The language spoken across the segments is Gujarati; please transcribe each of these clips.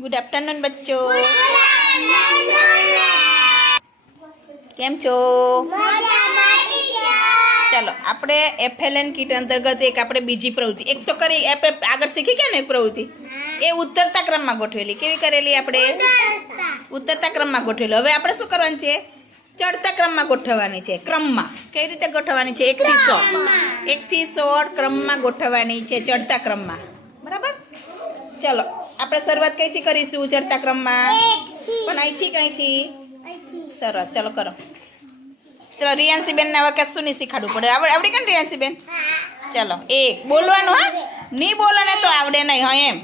Good afternoon બચ્ચો. કેમ છો? ચાલો આપણે એફએલએન કીટ અંતર્ગત એક આપણે બીજી પ્રવૃત્તિ. એક તો કરી આપણે આગળ શીખી ગયા ને એક પ્રવૃત્તિ? એ ઉતરતા ક્રમમાં ગોઠવેલી. કેવી કરેલી આપણે? ઉતરતા. ક્રમમાં ગોઠવેલી. હવે આપણે શું કરવાનું છે? ચડતા ક્રમમાં ગોઠવવાની છે. ક્રમમાં. કઈ રીતે ગોઠવવાની છે? એકથી સો. એકથી સો ક્રમમાં ગોઠવવાની છે ચડતા ક્રમમાં. ચાલો આપણે શરૂઆત કઈથી કરીશું ચડતા ક્રમમાં? પણ અહીંથી કઈથી સરસ ચાલો કરો. ચલો રિયાન્સી બેન ને હવે કશું નહીં શીખાડવું પડે. આવડે આવડી કે ને રિયાન્સી બેન ચાલો એક. બોલવાનું હા? નહીં બોલે ને તો આવડે નહીં હા એમ?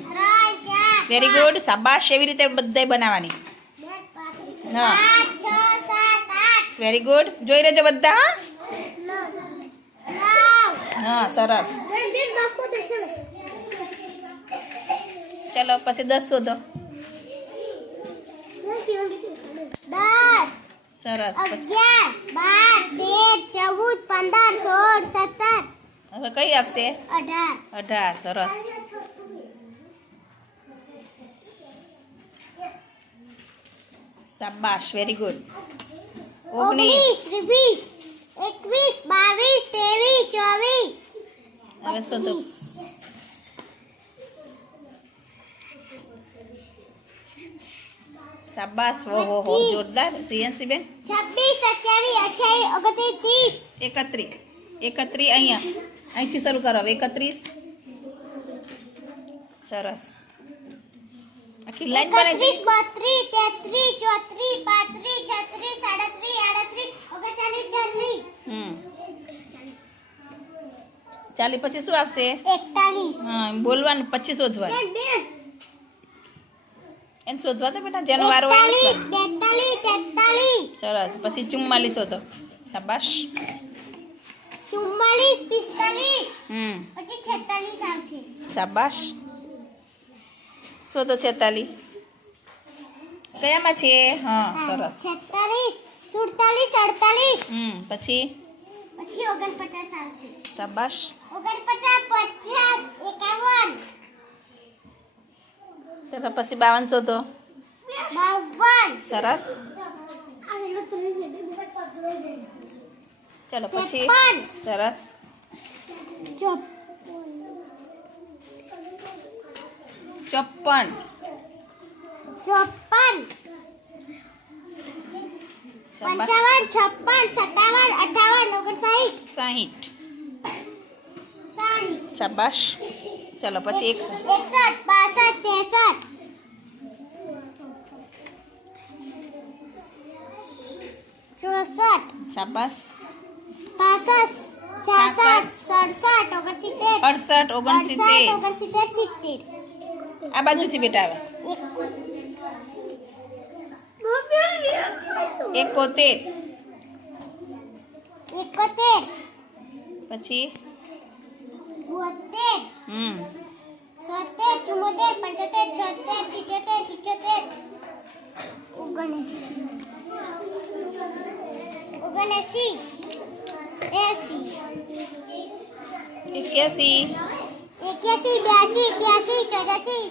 વેરી ગુડ શાબાશ એવી રીતે બધાય બનાવવાની. હા. વેરી ગુડ જોઈ લેજો બધા હા? હા. સરસ. ચલો પછી દસ શોધો. સરસ હવે કઈ આવશે? અઢાર. સરસ. શાબાશ વેરી ગુડ ઓગણીસ. ઓગણીસ વીસ એકવીસ બાવીસ ત્રેવીસ ચોવીસ. હવે શોધો. શાબાશ હો હો હો જોરદાર સીએનસી બેન છવ્વીસ સત્યાવીસ અઠ્યાવીસ ઓગણત્રીસ ત્રીસ એકત્રીસ એકત્રીસ અહીંયા અહીંથી શરૂ કરો હવે એકત્રીસ સરસ આખી લાઈન બનાવી એકત્રીસ બત્રીસ તેત્રીસ ચોત્રીસ પાંત્રીસ છત્રીસ સાડત્રીસ આડત્રીસ ઓગણચાલીસ ચાલીસ હમ ચાલી પછી શું આવશે એકતાલીસ હા એમ બોલવાનું પછી શોધવાનું એને શોધવા તો બેટા જેનો વારો હોય સરસ પછી ચુમ્માલીસ શોધો. શાબાશ. ચુમ્માલીસ પિસ્તાલીસ. હમ. પછી છેતાલીસ આવશે. શાબાશ. શોધો છેતાલી. કયામાં છે? હા સરસ. છેતાલીસ સુડતાલીસ અડતાલીસ. હમ પછી? પછી ઓગણપચાસ આવશે. શાબાશ. ઓગણપચાસ પચાસ એકાવન. ચાલો પછી બાવન શોધો. સરસ. ચાલો પછી સરસ. ચોપ- ચોપન ચોપન પંચાવન છપ્પન સત્તાવન અઠાવન ઓગણસાઠ. સાહીઠ. સાઠ શાબાશ. ચાલો પછી એકસો એકસઠ બાસઠ ત્રેસઠ ચોસઠ શાબાશ. પાસઠ છાસઠ સડસઠ ઓગણસિત્તેર. અડસઠ અડસઠ ઓગણસિત્તેર ઓગણસિત્તેર સિત્તેર. આ બાજુથી બેટા આવે એકોતેર. એકોતેર. પછી? બોતેર હમ તોતેર ચુમ્મોતેર પંચોતેર છોતેર સિત્યોતેર સિત્યોતેર ઓગણએંસી ઓગણએંસી એંસી એક્યાસી એક્યાસી બ્યાસી એક્યાસી ચોર્યાસી.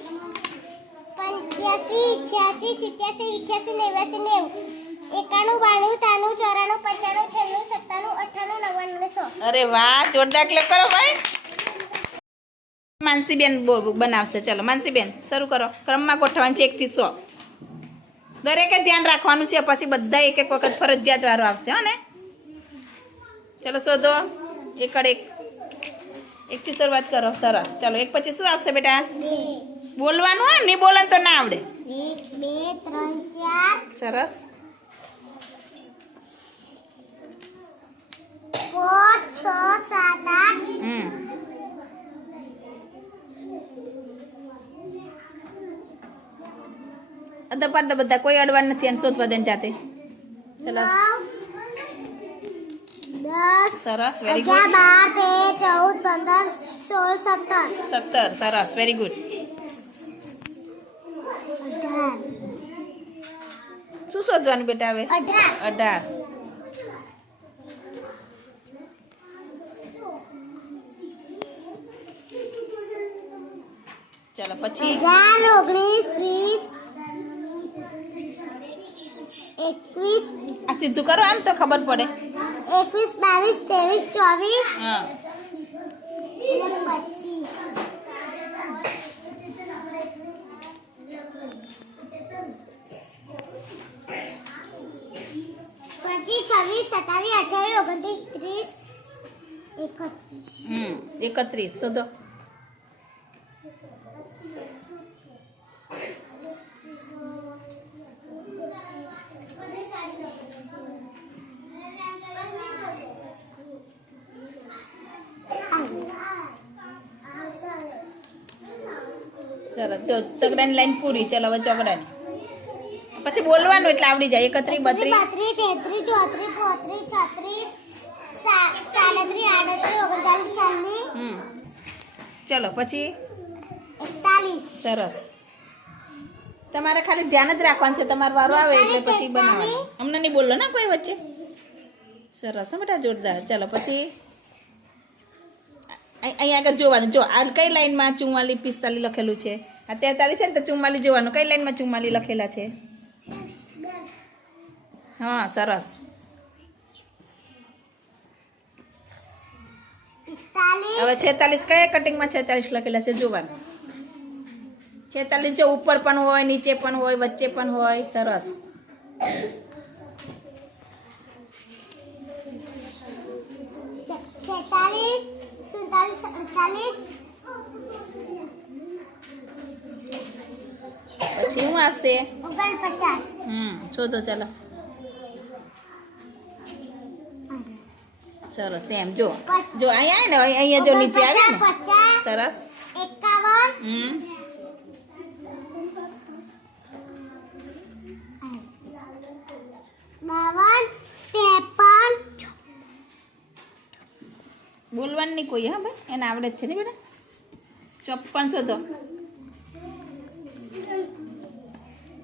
પંચ્યાસી છ્યાસી સિત્યાસી ઇઠ્યાસી નેવ્યાસી નેવું. એકાણું બાણું ત્રાણું ચોરાણું પંચાણું છન્નું સત્તાણું અઠ્ઠાણું નવ્વાણું સો. અરે વાહ જોરદાર ક્લેપ કરો ભાઈ. માનસીબેન બનાવશે. ચલો માનસીબેન શરૂ કરો. ક્રમમાં ગોઠવવાનું છે એકથી સો. દરેકે ધ્યાન રાખવાનું છે પછી બધા એક એક વખત ફરજિયાત વારો આવશે હો ને? ચલો શોધો. એકડ એક. એકથી શરૂઆત કરો સરસ. ચાલો એક પછી શું આવશે બેટા? બોલવાનું હોય નહીં બોલે તો ના આવડે. સરસ. હમ. અદા બધા કોઈ અડવાનું નથી અને શોધવા દે જાતે. ચલો. દસ સરસ વેરી ગુડ બાર તેર ચૌદ પંદર સોળ સત્તર. સત્તર સરસ વેરી ગુડ શું શોધવાનું બેટા હવે? અઢાર. ચાલો પછી? અઢાર ઓગણીસ વીસ એકવીસ. આ સીધું કરો આમ તો ખબર પડે. એકવીસ બાવીસ ત્રેવીસ ચોવીસ. પચીસ છવ્વીસ સત્તાવીસ અઠ્યાવીસ ઓગણત્રીસ ત્રીસ એકત્રીસ. એકત્રીસ. શોધો. સરસ જો તગડાની લાઈન પૂરી ચાલો હવે ચોકડાની પછી બોલવાનું એટલે આવડી જાય એકત્રી બત્રી. ઓગણચાલીસ ચાલીસ હમ. ચલો પછી? એકતાલીસ. સરસ. તમારે ખાલી ધ્યાન જ રાખવાનું છે તમારો વારો આવે એટલે પછી બનાવવાનું. અમને નહીં બોલો ને કોઈ વચ્ચે? સરસ બેટા જોરદાર. ચલો પછી? અહી- આગળ જોવાનું. જો આ કઈ લાઈનમાં ચુમ્માલી પિસ્તાલીસ લખેલું છે? આ તેતાલીસ છે ને તો ચુમ્માલી જોવાનું. કઈ લાઈનમાં ચુમ્માલી લખેલા છે? હા સરસ. હવે છેતાલીસ કયા કટિંગમાં છેતાલીસ લખેલા છે? જોવાનું. છેતાલીસ જો ઉપર પણ હોય નીચે પણ હોય વચ્ચે પણ હોય સરસ. છેતાલીસ. પછી શું આવશે ઓગણપચાસ હમ શોધો ચાલો સરસ એમ જો જો અહીંયા આવે ને અહીંયા જો નીચે આવે ને પચાસ સરસ એકાવન હમ બાવન બોલવાનું નહીં કોઈ હા ભાઈ? એને આવડે જ છે ને બેટા? ચોપ્પન શોધો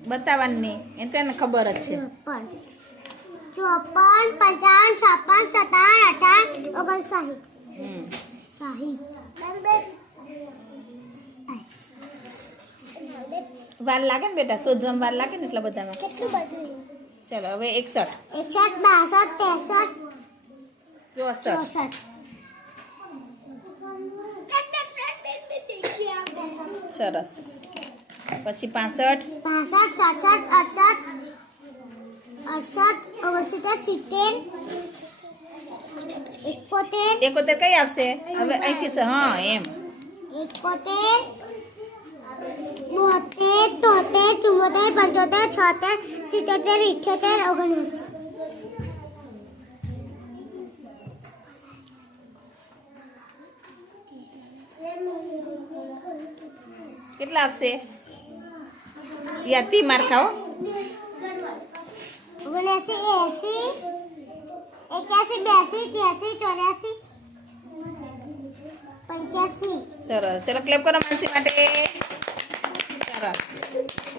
બતાવવાનું. નહીં એ તેને ખબર જ છે. ચોપન પંચાવન છપ્પન સત્તાવન અઠાવન ઓગણસાઠ. સાહીઠ. વાર લાગે ને બેટા? શોધવામાં વાર લાગે ને એટલા બધામાં? કેટલું બધું? ચલો હવે એકસઠ. એકસઠ બાસઠ ત્રેસઠ. ચોસઠ. ચોસઠ. સરસ. પછી પાસઠ. પાસઠ સડસઠ અડસઠ અડસઠ ઓગણસિત્તેર સિત્તેર એકોતેર એકોતેર કઈ આવશે? હવે અહીંથી હા એમ. એકોતેર બોતેર તોતેર ચુમ્મોતેર પંચોતેર છોતેર સિત્તોતેર ઇઠ્યોતેર ઓગણએંસી. કેટલા આવશે યાદથી માર ખાઓ. ઓગણએંસી એંસી એક્યાસી બ્યાસી ત્યાસી ચોર્યાસી પંચ્યાસી. સરસ. ચલો ક્લેપ કરો માનસી માટે. સરસ.